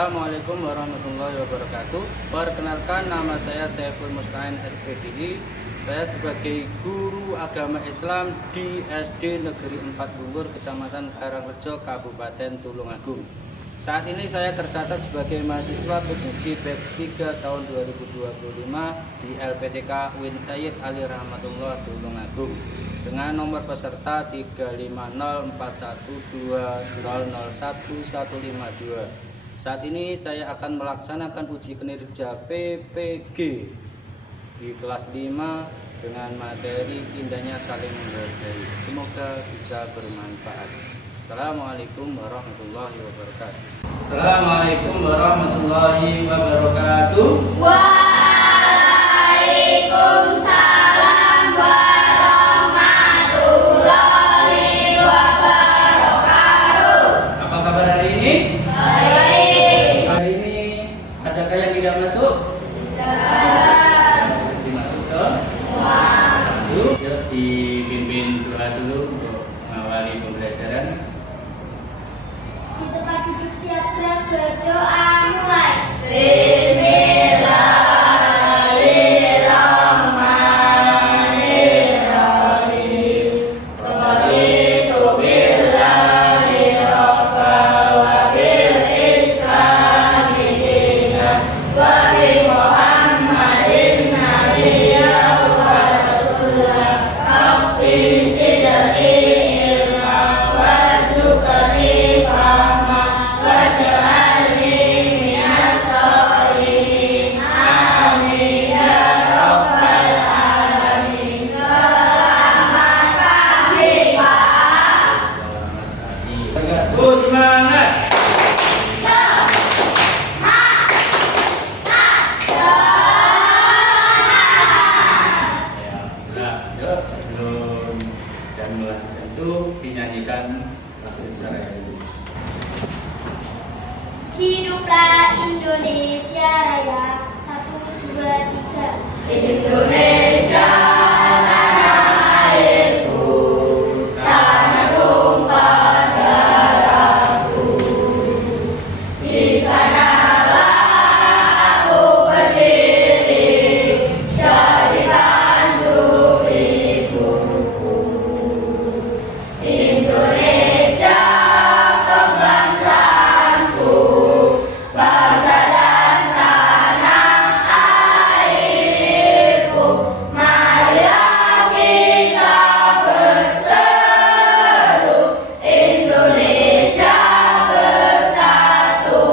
Assalamualaikum warahmatullahi wabarakatuh. Perkenalkan, nama saya Saiful Musta'in SPDI. Saya sebagai guru agama Islam di SD Negeri 4 Bungur, Kecamatan Karangrejo, Kabupaten Tulungagung. Saat ini saya tercatat sebagai mahasiswa PDG batch 3 tahun 2025 di LPTK Win Sayyid Ali Rahmatullah Tulungagung dengan nomor peserta 3504120015152. Saat ini saya akan melaksanakan uji kinerja PPG di kelas 5 dengan materi indahnya saling menghargai. Semoga bisa bermanfaat. Assalamualaikum warahmatullahi wabarakatuh. Assalamualaikum warahmatullahi wabarakatuh. Waalaikumsalam warahmatullahi wabarakatuh. Apa kabar hari ini? Baik. Hari ini adakah yang tidak masuk? Tidak. Dimasuk semua. Yuk dipimpin doa dulu untuk mengawali pembelajaran. Di tempat duduk siap gerak berdoa mulai. Bismillahirrahmanirrahim. Raditu billahi rabban wa bil islami dinan wa bi Muhammadin nabiyyan wa rasulan rabbi zidni ilman warzuqni fahman waj'alni minas sholihin. Amin ya rabbal alamin. Selamat pagi Pak. Selamat pagi. Semangat. Ya, yuk sebelum dan melakukan itu dinyanyikan lagu Indonesia dulu. Hiduplah Indonesia Raya. 1, 2, 3. Indonesia tanah airku, tanah tumpah darahku. Di sanalah aku berdiri, jadi pandu hidupku. Indonesia kebangsaanku, bangsa dan tanah airku. Marilah kita berseru, Indonesia bersatu.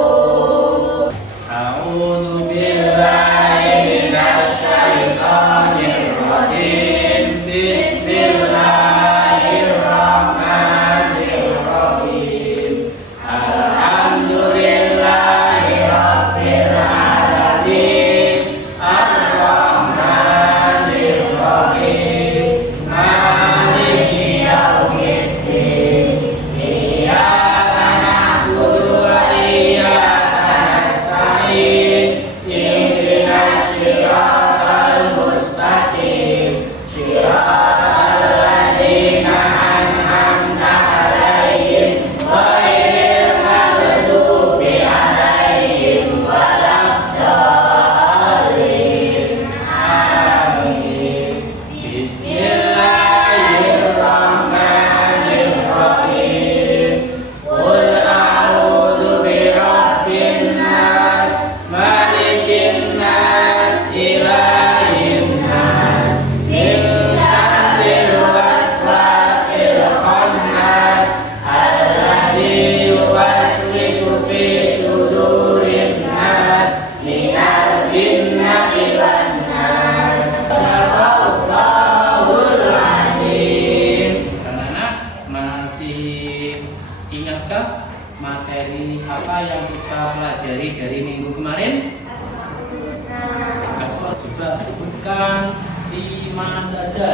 A'udzu billahi minasy syaithanir rajim. Bismillahirrahmanirrahim. Alhamdulillahi rabbil alamin. Ar-Rahmanir Rahim. Maliki yaumiddin. Iyyaka na'budu wa iyyaka nasta'in. Ihdinas siratal mustaqim. Siratal ladzina an'amta 'alaihim ghairil maghdubi 'alaihim waladdallin. Amin. Bismillahirrahmanirrahim. Qul a'udzu birabbin nas, malikin nas, ilahin nas, min syarril waswasil khannas, alladzi yuwaswisu fi sudurin nas, minal jinnati wan nas. Sadaqallahul azim. Anak-anak masih ingatkah materi apa yang kita pelajari dari minggu kemarin? Asma, coba sebutkan 5 saja.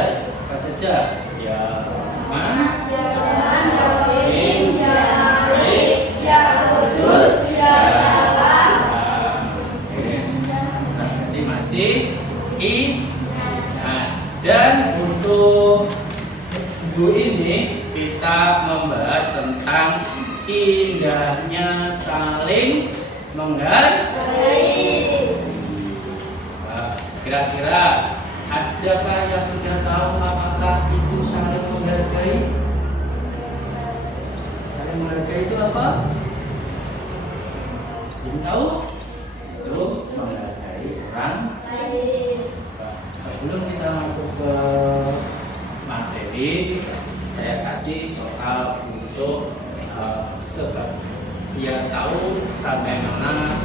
Apa saja? Ya, Ma, Nah, jadi masih dan untuk minggu ini kita membahas tentang indahnya saling menghargai. Nah, kira-kira adakah yang sudah tahu apakah itu saling menghargai? Saling menghargai itu apa? Belum tahu? Itu menghargai orang. Nah, sebelum kita masuk ke materi, saya kasih soal untuk sebab biar tahu sampai mana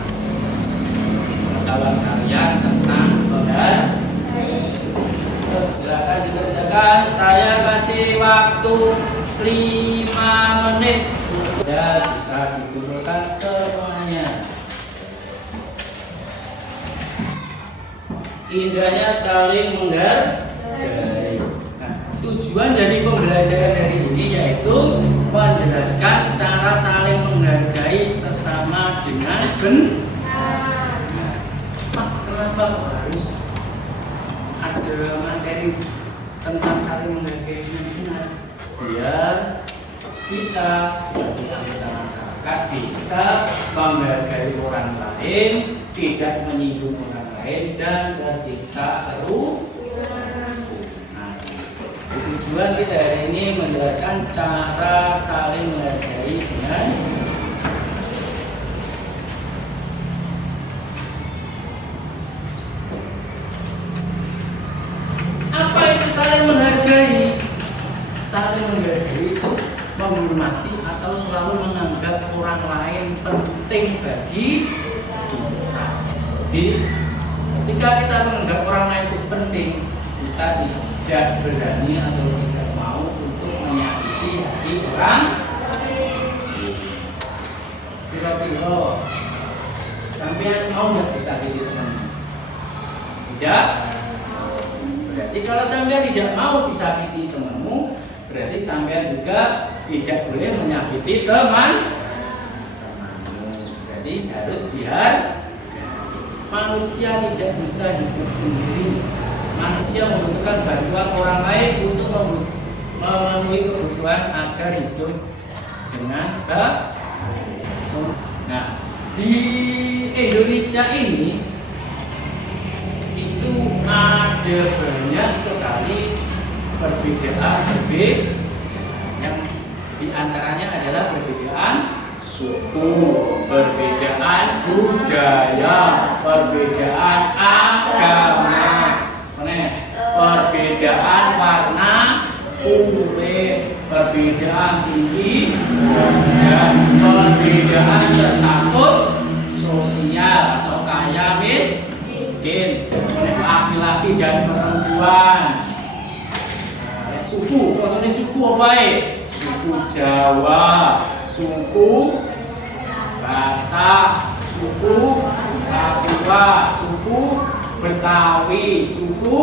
pengetahuan kalian tentang menghargai. Silakan dikerjakan. Saya kasih waktu 5 menit. Dan bisa dikumpulkan semuanya. Indahnya saling menghargai. Nah, tujuan dari pembelajaran hari ini yaitu menjelaskan cara saling menghargai sesama dengan benar. Kenapa harus ada materi tentang saling menghargai dengan benar? Biar kita sebagai anggota masyarakat bisa menghargai orang lain, tidak menyinggung orang lain, dan tercipta kerukunan. Nah, tujuan kita hari ini menjelaskan cara saling menghargai dengan apa itu saling menghargai? Saling menghargai itu menghormati atau selalu menganggap orang lain penting bagi kita. Jadi, ketika kita menganggap orang lain itu penting, kita tidak berani atau tidak mau untuk menyakiti hati orang. Kira-kira sampean mau nggak disakiti teman? Tidak. Berarti kalau sampean tidak mau disakiti temanmu, berarti sampean juga tidak boleh menyakiti temanmu. Berarti harus biar manusia tidak bisa hidup sendiri. Manusia membutuhkan bantuan orang lain untuk memenuhi kebutuhan agar hidup dengan baik. Nah, di Indonesia ini itu ada banyak sekali perbedaan yang diantaranya adalah perbedaan suku, perbedaan budaya, perbedaan agama, perbedaan warna kulit, perbedaan tinggi, dan perbedaan status sosial atau kaya miskin, laki-laki dan perempuan. Suku, contohnya suku apa ya? Suku Jawa, suku Batak, suku Papua, suku Betawi, suku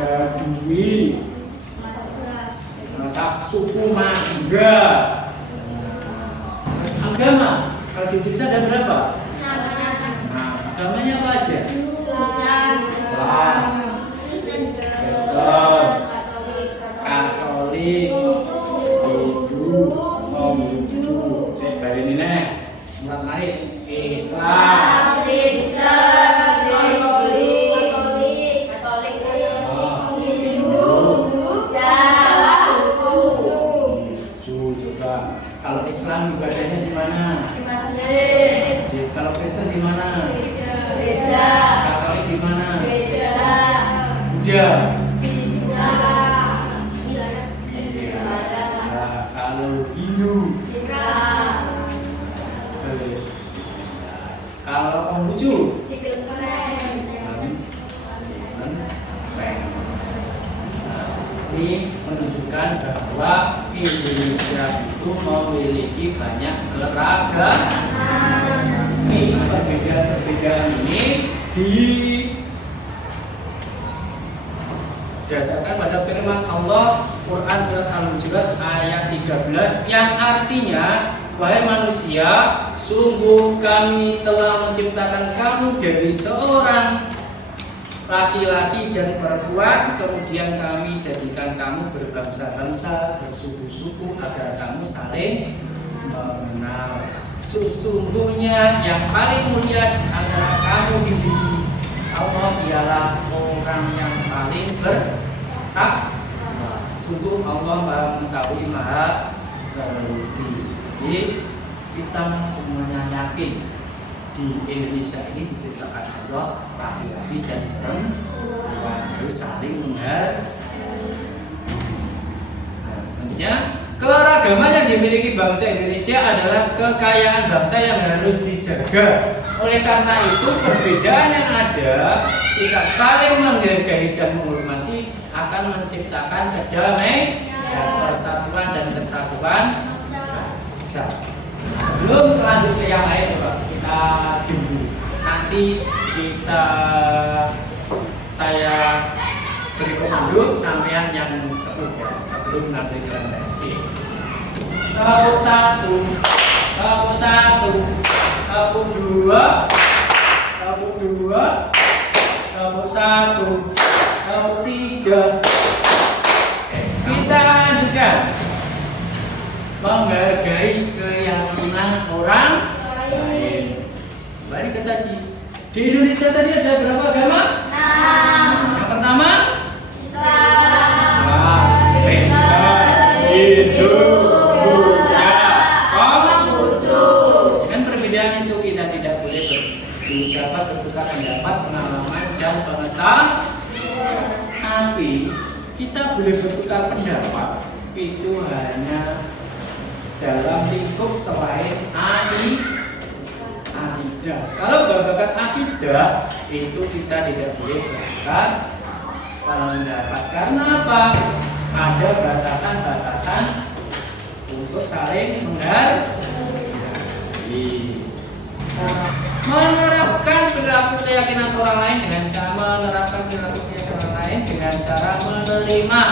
Baduy, suku Madura. Agama, kalau di Indonesia ada berapa? Nah, agamanya apa aja? Islam, Kristen, Katolik, Hindu, Konghucu. Saya balik ini nih, mulai naik. Islam, Kristen, Katolik, Hindu, Buddha, Konghucu juga. Kalau Islam ibadahnya di mana? di masjid, Kalau Kristen di mana? gereja, Katolik di mana? gereja, Buddha. India, Nah, kalau Hindu, kalau Konghucu, ini menunjukkan bahwa Indonesia itu memiliki banyak keragaman. Ini perbedaan ini didasarkan pada firman Allah Quran surat Al-Hujurat ayat 13 yang artinya, wahai manusia, sungguh kami telah menciptakan kamu dari seorang laki-laki dan perempuan, kemudian kami jadikan kamu berbangsa-bangsa, bersuku-suku agar kamu saling mengenal. Sesungguhnya yang paling mulia antara kamu di sisi Allah ialah orang yang paling bertakwa. Sungguh Allah Maha mengetahui, Maha teliti. Jadi kita semuanya yakin di Indonesia ini diciptakan Allah laki-laki dan perempuan harus saling menghargai. Nah, tentunya keragaman yang dimiliki bangsa Indonesia adalah kekayaan bangsa yang harus dijaga. Oleh karena itu, perbedaan yang ada, sikap saling menghargai dan menghormati akan menciptakan kedamaian, persatuan dan kesatuan bangsa. Sebelum lanjut ke yang lain, kita dulu. Nanti saya beri komando sampean yang tertugas sebelum nanti ke yang lain. Kapuk 1, kapuk 1, kapuk 2, kapuk 2, kapuk 1, kapuk 3. Kita lanjutkan. Menghargai keyakinan orang lain. Kembali ke tadi. Di Indonesia tadi ada berapa agama? 6. Yang pertama, Islam, Kristen, Hindu, Buddha, Konghucu. Dengan perbedaan itu kita tidak boleh dapat bertukar pendapat, pengalaman dan pengetahuan. Tapi kita boleh bertukar pendapat itu hanya dalam lingkup selain akidah. Kalau babakan akidah itu kita tidak boleh bertukar pendapat. Karena apa? Ada batasan-batasan untuk saling menghargai. Menerapkan perilaku keyakinan orang lain dengan cara menerima,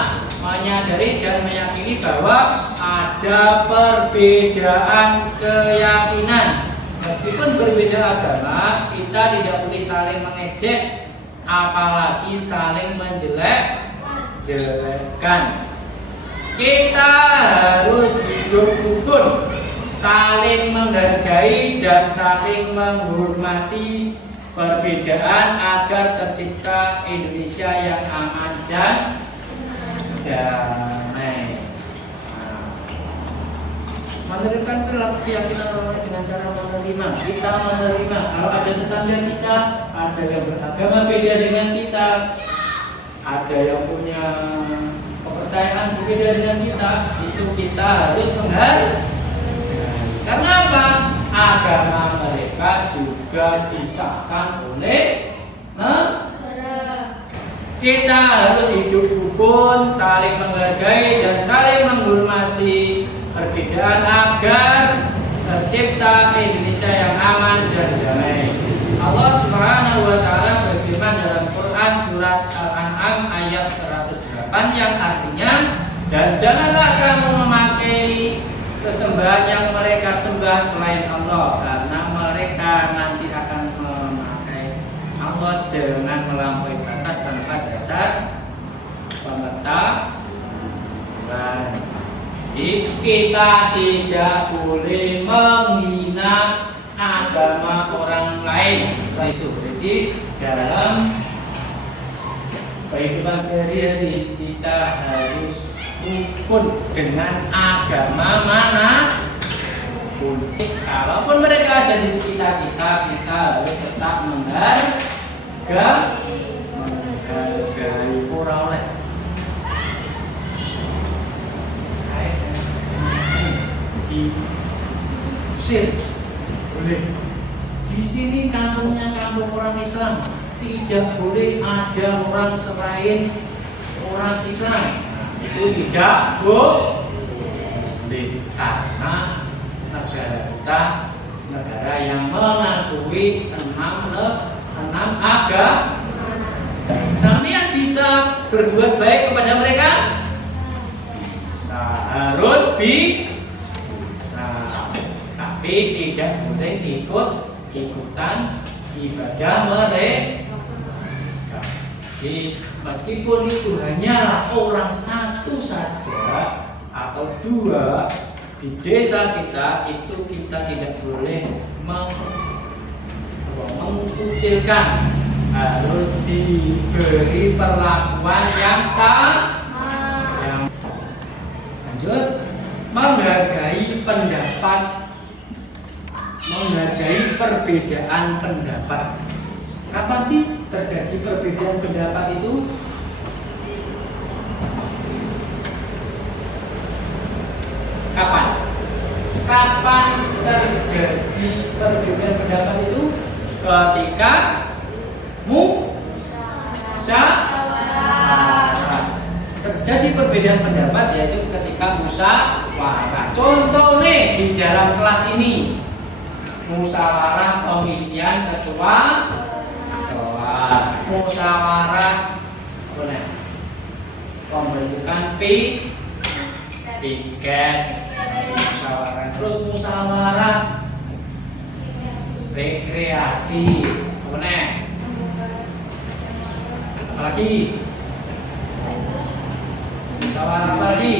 menyadari dan meyakini bahwa ada perbedaan keyakinan. Meskipun berbeda agama, kita tidak boleh saling mengejek, apalagi saling menjelek-jelekan. Kita harus hidup rukun, saling menghargai dan saling menghormati perbedaan agar tercipta Indonesia yang aman dan damai. Menerapkan perilaku keyakinan orang dengan cara menerima. Kita menerima kalau ada tetangga kita, ada yang beragama beda dengan kita, ada yang punya kepercayaan berbeda dengan kita, itu kita harus menghargai. Karena apa? Agama mereka juga disahkan oleh negara. Kita harus hidup rukun, saling menghargai dan saling menghormati perbedaan agar tercipta Indonesia yang aman dan damai. Allah Subhanahu wa taala berfirman dalam Quran surat Al-An'am ayat 108 yang artinya, dan janganlah kamu memakai sesembahan yang mereka sembah selain Allah, karena mereka nanti akan memakai Allah dengan melampaui batas tanpa dasar pengetahuan. Jadi kita tidak boleh menghina agama orang lain. Itu jadi dalam kehidupan sehari-hari kita harus rukun dengan agama mana pun. Kalaupun mereka ada di sekitar kita, kita harus tetap menghargai orang lain. Di Mesir boleh. Di sini kampungnya kampung orang Islam, tidak boleh ada orang selain orang Islam. Itu tidak boleh karena negara kita negara yang mengakui enam agama. Sampean bisa berbuat baik kepada mereka? Bisa, harus bisa. Tapi tidak boleh ikutan ibadah mereka. Jadi, meskipun itu hanyalah orang satu saja atau dua, di desa kita itu kita tidak boleh mengkucilkan, harus diberi perlakuan yang sama. Lanjut, menghargai pendapat, menghargai perbedaan pendapat. Kapan sih terjadi perbedaan pendapat itu? Kapan terjadi perbedaan pendapat itu? Ketika musyawarah. Terjadi perbedaan pendapat yaitu ketika musyawarah. Contoh nih di dalam kelas ini, musyawarah pemilihan ketua, musyawarah pembentukan piket, musyawarah, terus musyawarah rekreasi, apalagi musyawarah tadi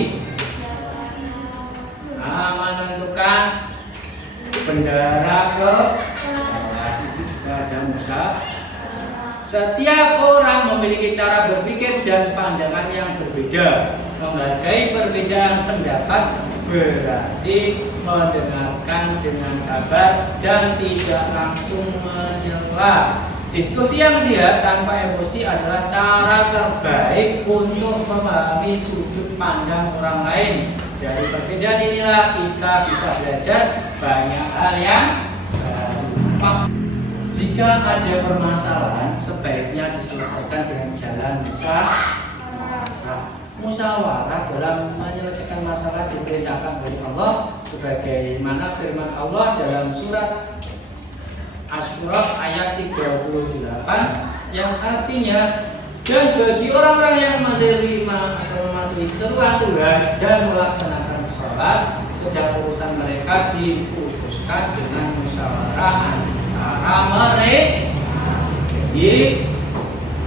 menentukan bendera ke ada musyawarah. Setiap orang memiliki cara berpikir dan pandangan yang berbeda. Menghargai perbedaan pendapat berarti mendengarkan dengan sabar dan tidak langsung menyela. Diskusi yang sehat tanpa emosi adalah cara terbaik untuk memahami sudut pandang orang lain. Dari perbedaan inilah kita bisa belajar banyak hal yang baru. Jika ada permasalahan, sebaiknya diselesaikan dengan jalan musyawarah dalam menyelesaikan masalah diperintahkan oleh Allah, sebagaimana firman Allah dalam surat Asy-Syura ayat 38 yang artinya, dan bagi orang-orang yang menerima atau mematuhi seruan Tuhan dan melaksanakan sholat, sedang urusan mereka diputuskan dengan musyawarah antara mereka. Jadi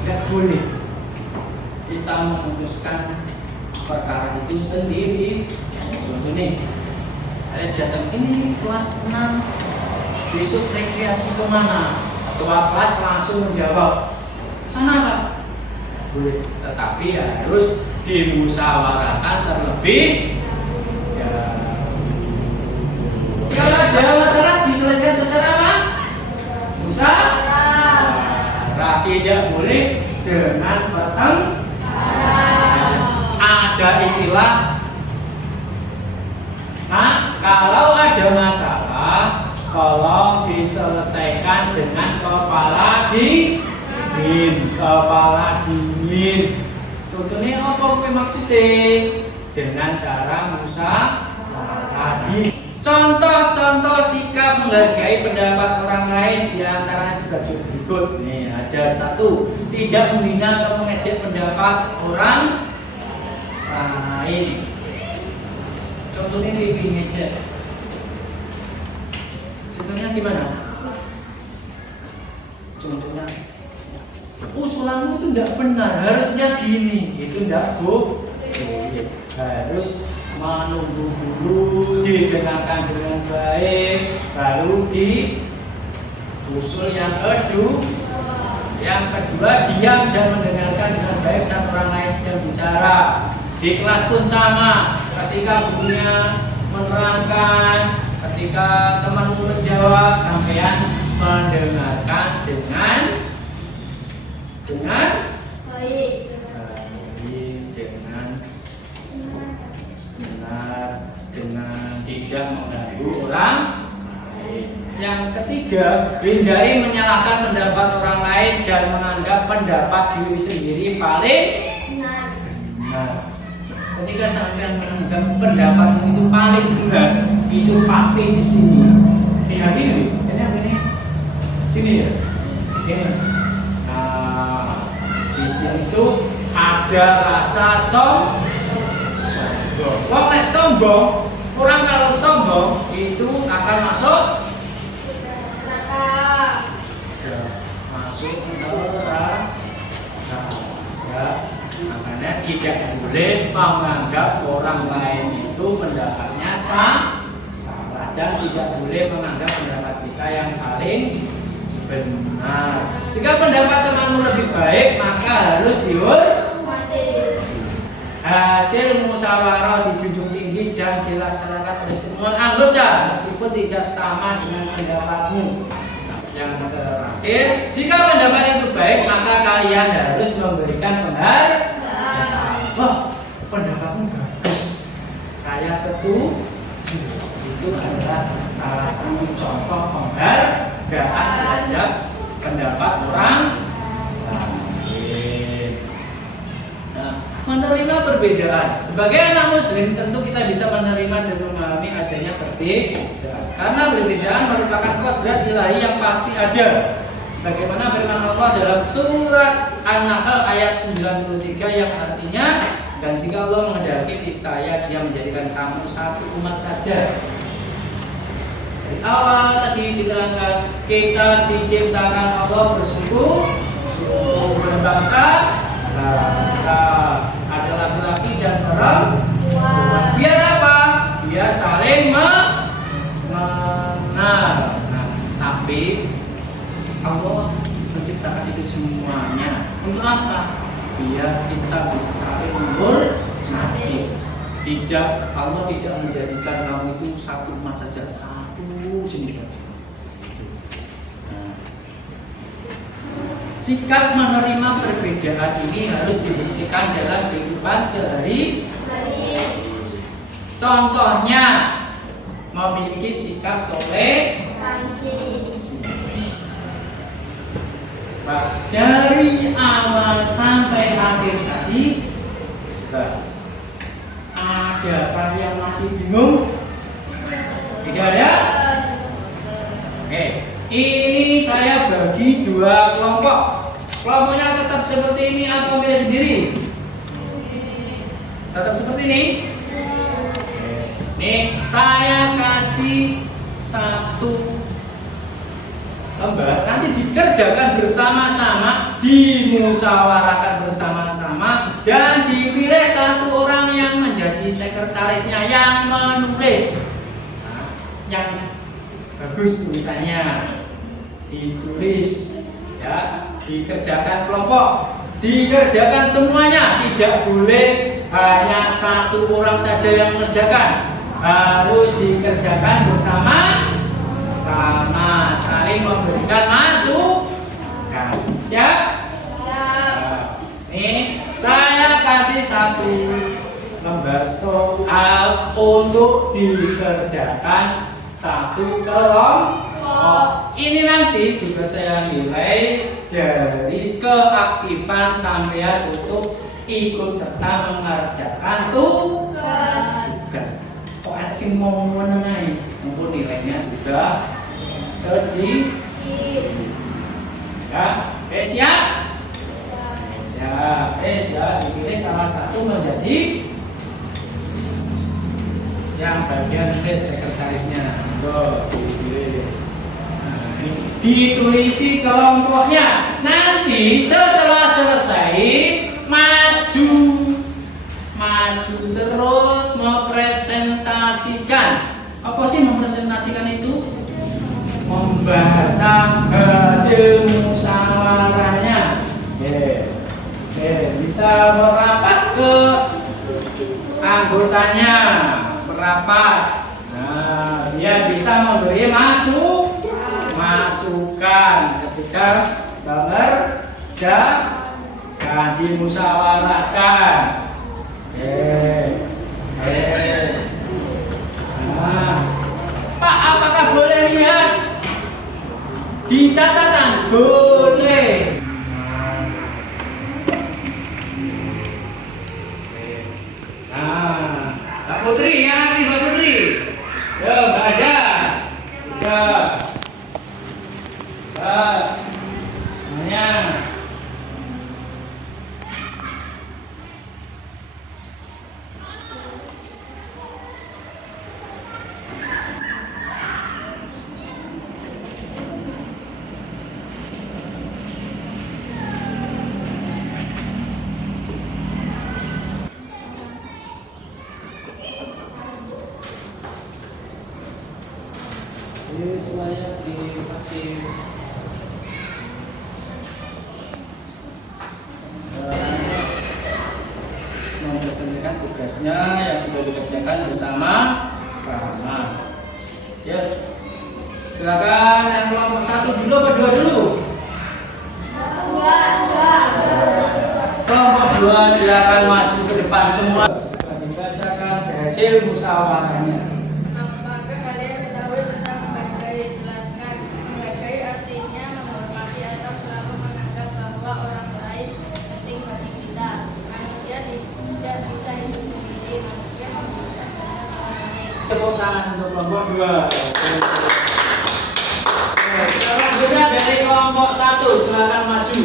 tidak boleh kita memutuskan perkara itu sendiri. Contoh nih, saya datang ini kelas 6, besok rekreasi kemana? Ketua kelas langsung menjawab, sana Pak. Boleh, tetapi harus dimusyawarahkan terlebih kalau ada masalah diselesaikan secara apa? Musyawarah. Tidak boleh dengan ada istilah. Nah, kalau ada masalah, tolong diselesaikan dengan kepala dingin. Contohnya apa maksudnya? Dengan cara musyawarah. Contoh-contoh sikap menghargai pendapat orang lain diantaranya sebagai berikut. Nih ada 1, tidak menghina atau mengejek pendapat orang lain. Contohnya lebih ngejek. Contohnya gimana? Contohnya, usulanmu itu tidak benar, harusnya gini. Itu tidak boleh. Harus menunggu dulu, didengarkan dengan baik, baru diusul yang kedua. Yang kedua, diam dan mendengarkan dengan baik saat orang lain sedang bicara. Di kelas pun sama, ketika gurunya menerangkan, ketika temanmu menjawab, sampean mendengarkan dengan baik, dengan tidak mengganggu orang lain. Yang ketiga, hindari menyalahkan pendapat orang lain dan menganggap pendapat diri sendiri paling benar. Ketika sampean menganggap pendapatmu itu paling benar, itu pasti di sini. Di hati ini sini ya. Ini. Nah, di sini itu ada rasa sombong. Wong nek sombong, orang kalau sombong itu akan masuk neraka. Masuk neraka. Makanya tidak boleh menganggap orang lain itu pendapatnya salah dan tidak boleh menganggap pendapat kita yang paling benar. Jika pendapat temanmu lebih baik, maka harus dihormati. Hasil musyawarah dijunjung tinggi dan dilaksanakan oleh semua anggota meskipun tidak sama dengan pendapatmu. Yang terakhir, jika pendapat itu baik, maka kalian harus memberikan pendapat. Wah, pendapatmu bagus, saya setuju. Itu adalah salah satu contoh penghargaan terhadap pendapat orang lain. Nah, menerima perbedaan. Sebagai anak muslim tentu kita bisa menerima dan memahami adanya perbedaan. Karena perbedaan merupakan kodrat ilahi yang pasti ada. Sebagaimana firman Allah dalam surat An-Nahl ayat 93 yang artinya, dan jika Allah menghendaki niscaya Dia menjadikan kamu satu umat saja. Dari awal tadi diterangkan kita diciptakan Allah bersungguh-sungguh berbangsa. Ada laki-laki dan perempuan. Biar apa? Biar saling mengenal. Nah, tapi Allah menciptakan itu semuanya untuk apa? Biar kita bisa saling menghormati. Allah tidak menjadikan kamu itu satu umat saja, satu jenis saja. Sikap menerima perbedaan ini harus dibuktikan dalam kehidupan sehari-hari. Contohnya, memiliki sikap toleransi. Dari awal sampai akhir tadi, adakah yang masih bingung? Tidak ada? Oke. Ini saya bagi dua kelompok. Kelompoknya tetap seperti ini atau pilih sendiri? Tetap seperti ini? Nih, saya kasih satu lembar. Nanti dikerjakan bersama-sama, dimusyawarahkan bersama-sama, dan dipilih satu orang yang menjadi sekretarisnya yang menulis. Nah, yang bagus tulisannya ditulis, ya, dikerjakan kelompok, dikerjakan semuanya, tidak boleh hanya satu orang saja yang mengerjakan, harus dikerjakan bersama-sama, saling memberikan masukan. Siap? Nih, saya kasih satu lembar soal untuk dikerjakan satu kelompok. Ini nanti juga saya nilai dari keaktifan sampean untuk ikut serta mengerjakan tugas. Kok ada sing mau menenai, mumpun nilainya juga sedikit. Ya, siap? Siap. Siap. Dipilih salah satu menjadi yang bagian list sekretarisnya. Ditulisi kelompoknya. Nanti setelah selesai maju terus mempresentasikan. Apa sih mempresentasikan itu? Membaca hasil musyawarahnya. Bisa merapat ke anggotanya, merapat. Nah, dia bisa memberi masukan ketika mengerjakan, dimusyawarahkan. Nah, Pak, apakah boleh lihat di catatan? Boleh. Nah, Mbak Putri ya, Mbak Putri. Ya, Mbak Aja. Ya. Semuanya. Ini semuanya dipakai. Mempresentasikan tugasnya yang sudah dikerjakan bersama-sama. Ya, silakan yang kelompok 1 dulu apa 2 dulu? Kelompok 2 silakan maju ke depan semua. Dibacakan hasil musyawarahnya. Apakah kalian ketahui tentang menghargai? Jelaskan. Menghargai artinya menghormati atau selalu menganggap bahwa orang lain penting bagi kita. Manusia tidak bisa hidup sendiri. Manusia membutuhkan banyak orang lain. Tepuk tangan untuk kelompok 2. Selanjutnya dari kelompok 1 silakan maju.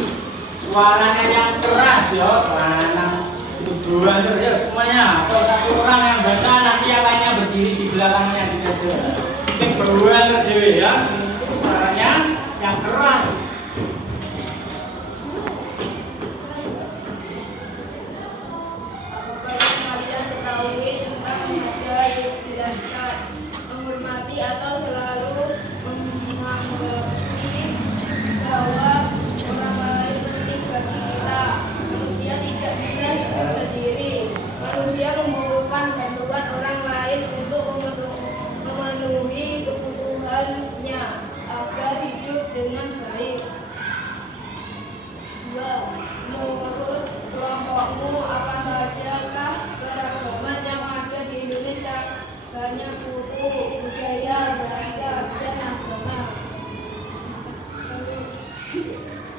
Suaranya yang keras ya, lanang tuduhan ya semuanya. Atau satu orang yang baca nanti yang lainnya berdiri di belakangnya gitu saja. Cek berdua terdiri ya. Suaranya yang keras. Apakah kalian ketahui tentang menghargai? Jelaskan. Menghormati atau selalu menganggap bahwa orang lain penting bagi kita. Manusia tidak bisa hidup sendiri. Manusia membutuhkan bantuan orang lain untuk memenuhi kebutuhannya agar hidup dengan baik. 2. Menurut kelompokmu, apa sajakah keragaman yang ada di Indonesia? Banyak suku, budaya, bahasa, dan agama.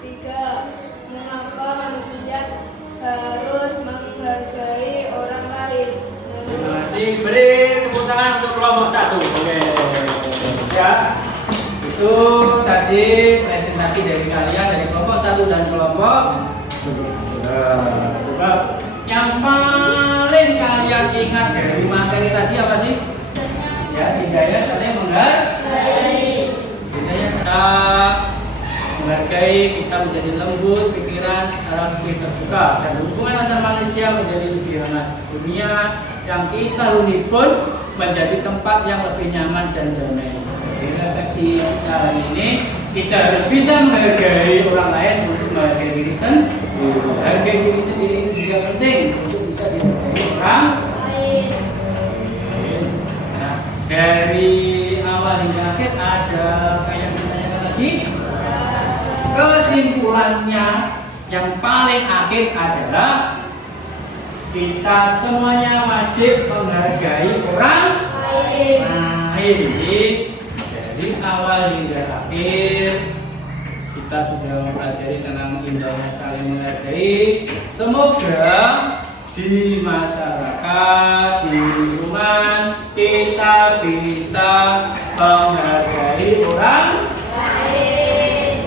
3. Mengapa manusia harus menghargai orang lain? Terima kasih. Beri tepuk tangan untuk kelompok 1. Oke. Ya. Itu tadi presentasi dari kalian dari kelompok 1 dan kelompok 2. Coba yang paling kalian ingat dari materi tadi apa sih? Ya, hidayah saling menghargai. Hidayah saling menghargai, kita menjadi lembut, pikiran dalam lebih terbuka, dan hubungan antar manusia menjadi lebih hangat. Dunia yang kita huni pun menjadi tempat yang lebih nyaman dan damai. Jadi refleksi kita hari ini, kita harus bisa menghargai orang lain untuk menghargai diri sendiri. Menghargai diri sendiri itu juga penting untuk bisa dihargai orang lain. Nah, dari awal hingga akhir ada kayak ditanyakan lagi. Kesimpulannya yang paling akhir adalah kita semuanya wajib menghargai orang lain. Jadi dari awal hingga akhir kita sudah mempelajari tentang indahnya saling menghargai. Semoga di masyarakat, di lingkungan kita bisa menghargai orang lain.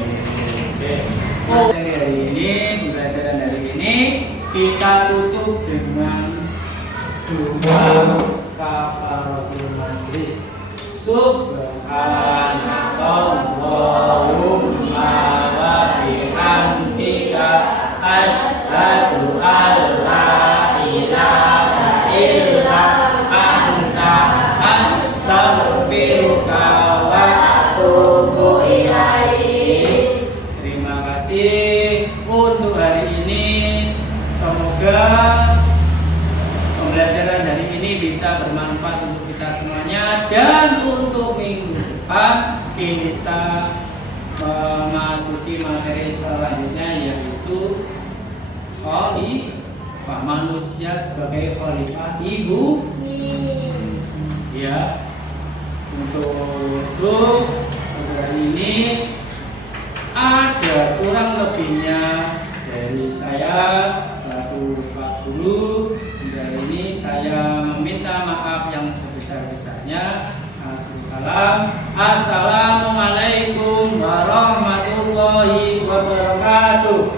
Dari hari ini, pembelajaran hari ini kita tutup dengan doa kafaratul majlis. Subhanallahumma wa bihamdika asyhadu an la ilaha illa anta astaghfiruka wa atubu ilaik. Terima kasih untuk hari ini. Semoga pembelajaran hari ini bisa bermanfaat untuk kita semuanya, dan untuk minggu depan kita memasuki materi selanjutnya, yaitu khalifah, manusia sebagai khalifah ibu. Ya, untuk hari ini ada kurang lebihnya dari saya selaku Pak Guru. Dari ini saya meminta maaf yang sebesar-besarnya. Assalamualaikum warahmatullahi wabarakatuh.